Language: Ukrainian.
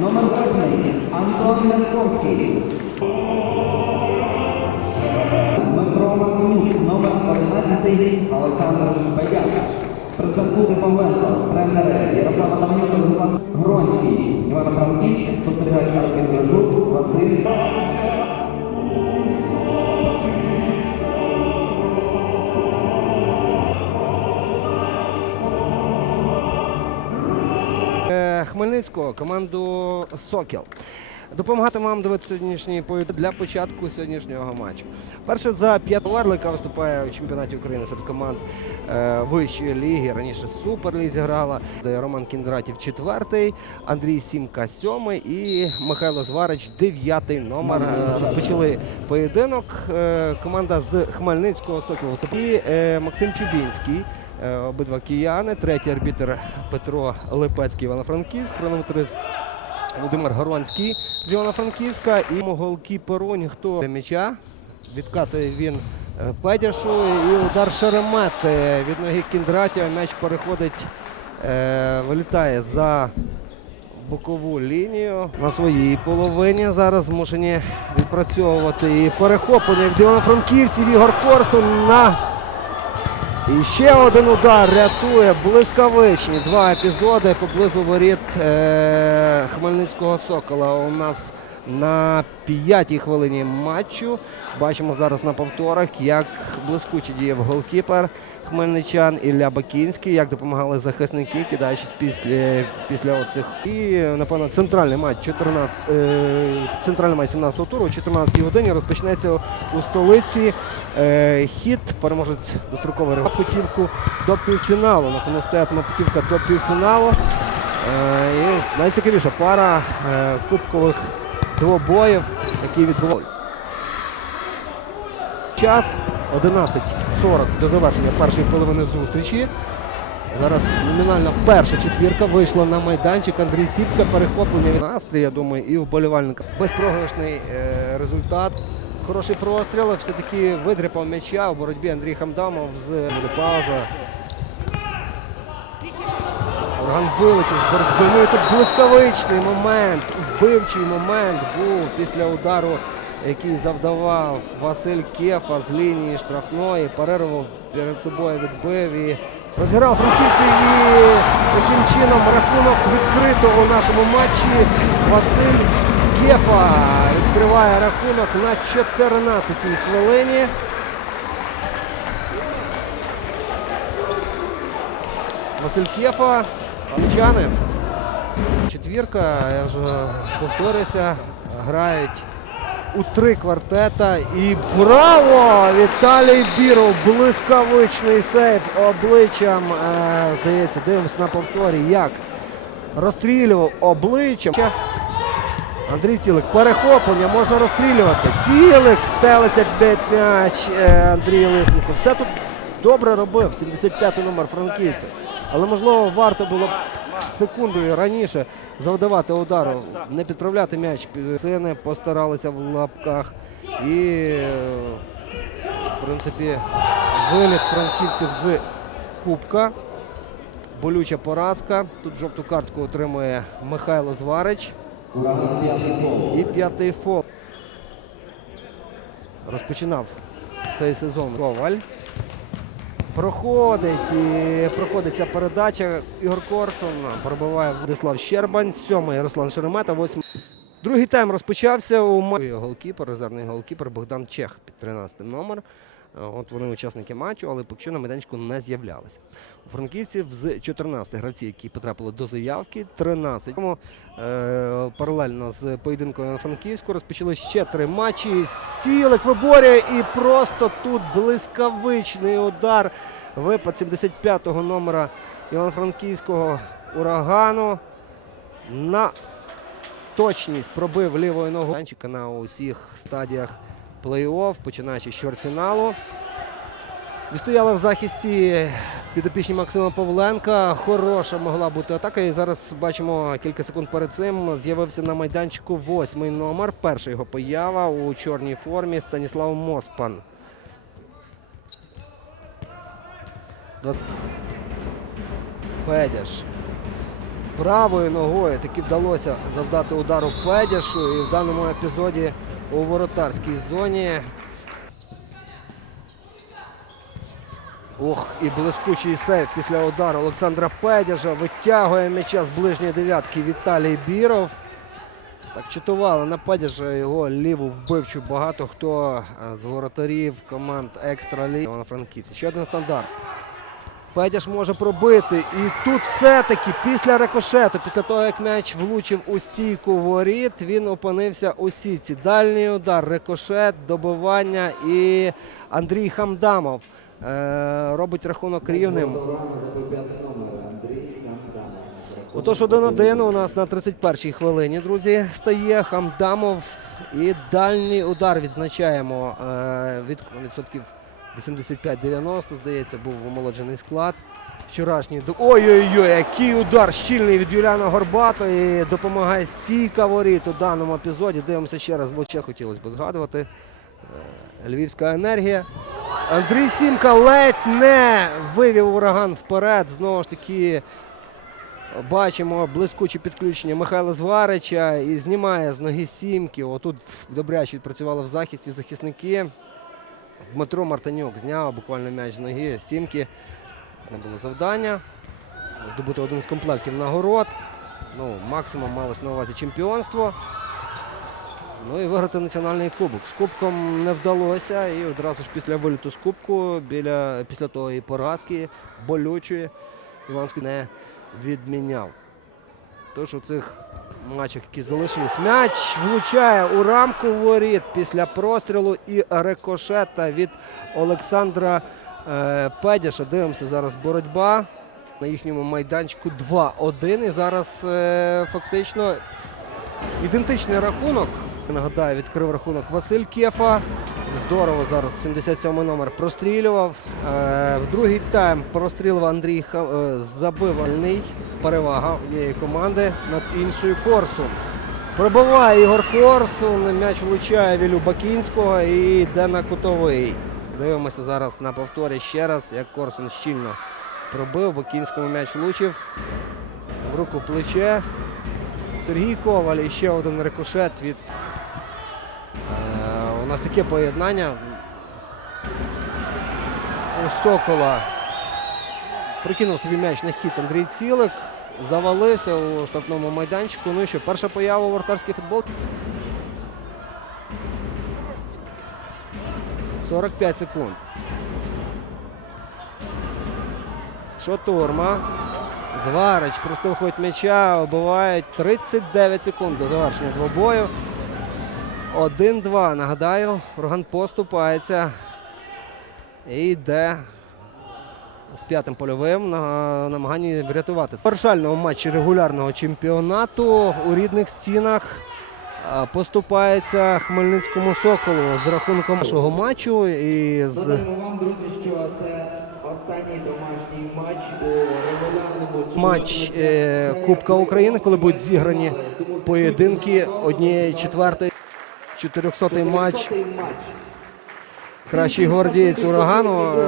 Номер 8 Антон Лесовський. Дмитро Макнюк, номер 11 Олександр. Президент клубу Павленко, тренери Ярослава Адамюк, Руслан Гронський, Іван Франківський, спостерігач арбітражу Василь Хмельницького команду Сокіл. Допомагатиме вам дивитися сьогоднішній поєдинок для початку сьогоднішнього матчу. Перше за п'ятого яка виступає у чемпіонаті України серед команд е, вищої ліги. Раніше Суперлізі грала. Роман Кіндратів четвертий, Андрій Сімка сьомий і Михайло Зварич дев'ятий номер. Е, Розпочали поєдинок. Е, Команда з Хмельницького Сокіл виступає. І, е, Максим Чубінський. Е, Обидва кияни. Третій арбітр Петро Липецький Івано-Франківськ. Хронометрист Володимир Горонський з Івано-Франківська. І голкіперу ніхто м'яча. Відкатує він е, Педяшу. І удар Шеремети від ноги Кіндратія. М'яч переходить, е, вилітає за бокову лінію на своїй половині. Зараз змушені відпрацьовувати і перехоплення від Івано-Франківців. Ігор Корсун на і ще один удар рятує блискавичні два епізоди поблизу воріт е- Хмельницького Сокола. У нас на п'ятій хвилині матчу. Бачимо зараз на повторах, як блискуче діяв голкіпер хмельничан Ілля Бакінський, як допомагали захисники, кидаючись після, після оцих. І, напевно, центральний матч 14, е, центральний матч 17-го туру о 14 годині розпочнеться у столиці. Е, хід переможець достроковий путівку до півфіналу. На кону стоять путівка до півфіналу. Е, і найцікавіша пара е, кубкових двобоїв, які відбуваються. Час 11.40 до завершення першої половини зустрічі. Зараз номінальна перша четвірка вийшла на майданчик. Андрій Сіпка перехоплення настрій, я думаю, і вболівальника. Безпрограшний е, результат. Хороший простріл. Все-таки видряпав м'яча у боротьбі Андрій Хамдамов з пауза. Орган вилетів з боротьби. Ну і тут блискавичний момент, вбивчий момент був після удару, який завдавав Василь Кефа з лінії штрафної. Перерву перед собою відбив і розіграв франківців і таким чином рахунок відкрито у нашому матчі. Василь Кефа відкриває рахунок на 14-й хвилині. Василь Кефа, Панчани. Четвірка, я вже повторюся, грають у три квартета. І браво! Віталій Біров, блискавичний сейф обличчям. Е, здається, дивимося на повторі, як розстрілював обличчям. Андрій Цілик, перехоплення, можна розстрілювати. Цілик, стелиться п'ять м'яч е, Андрій Лисенко. Все тут добре робив, 75-й номер франківців. Але, можливо, варто було секундою раніше завдавати удару, не підправляти м'яч. Сини постаралися в лапках. І, в принципі, виліт франківців з Кубка. Болюча поразка. Тут жовту картку отримує Михайло Зварич. І п'ятий фол. Розпочинав цей сезон Коваль. Проходить і проходить ця передача. Ігор Корсун пробиває Владислав Щербань, сьомий Руслан Шеремета, восьмий. Другий тайм розпочався у. Голкіпер, резервний голкіпер Богдан Чех під 13 номер. От вони учасники матчу, але поки що на майданчику не з'являлися. У франківців з 14 гравців, які потрапили до заявки, 13. Тому, е, паралельно з поєдинком на Франківську розпочали ще три матчі. Цілик виборює і просто тут блискавичний удар. Випад 75-го номера Івано-Франківського урагану. На точність пробив лівою ногою на усіх стадіях плей-офф, починаючи з чвертьфіналу. Відстояла в захисті підопічні Максима Павленка. Хороша могла бути атака. І зараз бачимо кілька секунд перед цим. З'явився на майданчику восьмий номер. Перша його поява у чорній формі Станіслав Моспан. Педяш. правою ногою таки вдалося завдати удару Педяшу. І в даному епізоді у воротарській зоні. Ох, і блискучий сейв після удару Олександра Педяжа. Витягує м'яча з ближньої дев'ятки Віталій Біров. Так читували на Педяжа його ліву вбивчу. Багато хто е, з воротарів команд екстра ліги на франківці. Ще один стандарт. Педяш може пробити. І тут все-таки після рикошету, після того, як м'яч влучив у стійку воріт, він опинився у сітці. Дальній удар, рикошет, добивання і Андрій Хамдамов робить рахунок рівним. Отож, 1-1 у нас на 31-й хвилині, друзі, стає Хамдамов. І дальній удар відзначаємо е, від відсотків 85-90, здається, був омолоджений склад. Вчорашній. Ой-ой-ой, який удар щільний від Юліана Горбато і допомагає стійка воріт у даному епізоді. Дивимося ще раз, бо ще хотілося б згадувати. Е, Львівська енергія. Андрій Сімка ледь не вивів ураган вперед. Знову ж таки, бачимо блискуче підключення Михайла Зварича і знімає з ноги Сімки. Отут добряче відпрацювали в захисті захисники. Дмитро Мартинюк зняв буквально м'яч з ноги Сімки. Не було завдання. Здобути один з комплектів нагород. Ну, максимум малось на увазі чемпіонство. Ну і виграти національний кубок. З кубком не вдалося. І одразу ж після виліту з кубку, біля, після того і поразки болючої, Іванський не відміняв. Тож у цих матчах, які залишились, м'яч влучає у рамку воріт після прострілу і рикошета від Олександра е, Педяша. Дивимося зараз боротьба. На їхньому майданчику 2-1. І зараз е, фактично ідентичний рахунок. Нагадаю, відкрив рахунок Василь Кефа. Здорово зараз 77 номер прострілював. Е, в другий тайм прострілив Андрій е. Перевага однієї команди над іншою Корсун. Пробиває Ігор Корсун. М'яч влучає Вілю Бакінського і йде на кутовий. Дивимося зараз на повторі ще раз, як Корсун щільно пробив. Бакінському м'яч влучив. В руку плече. Сергій Коваль і ще один рикошет від. Нас таке поєднання. У Сокола прикинув собі м'яч на хід Андрій Цілик. Завалився у штрафному майданчику. Ну і що, перша поява у вратарській футболці. 45 секунд. Шотурма. Зварич проштовхують м'яча, оббивають 39 секунд до завершення двобою. 1-2. Нагадаю, Ураган поступається. І йде з п'ятим польовим на намаганні врятувати. В завершальному матчі регулярного чемпіонату у рідних стінах поступається Хмельницькому Соколу з рахунком нашого матчу. І з... Додаємо вам, друзі, що це останній домашній матч у регулярному матч е, Кубка України, коли будуть зіграні поєдинки однієї четвертої, 400-й матч. 400-й матч. Кращий гвардієць урагану.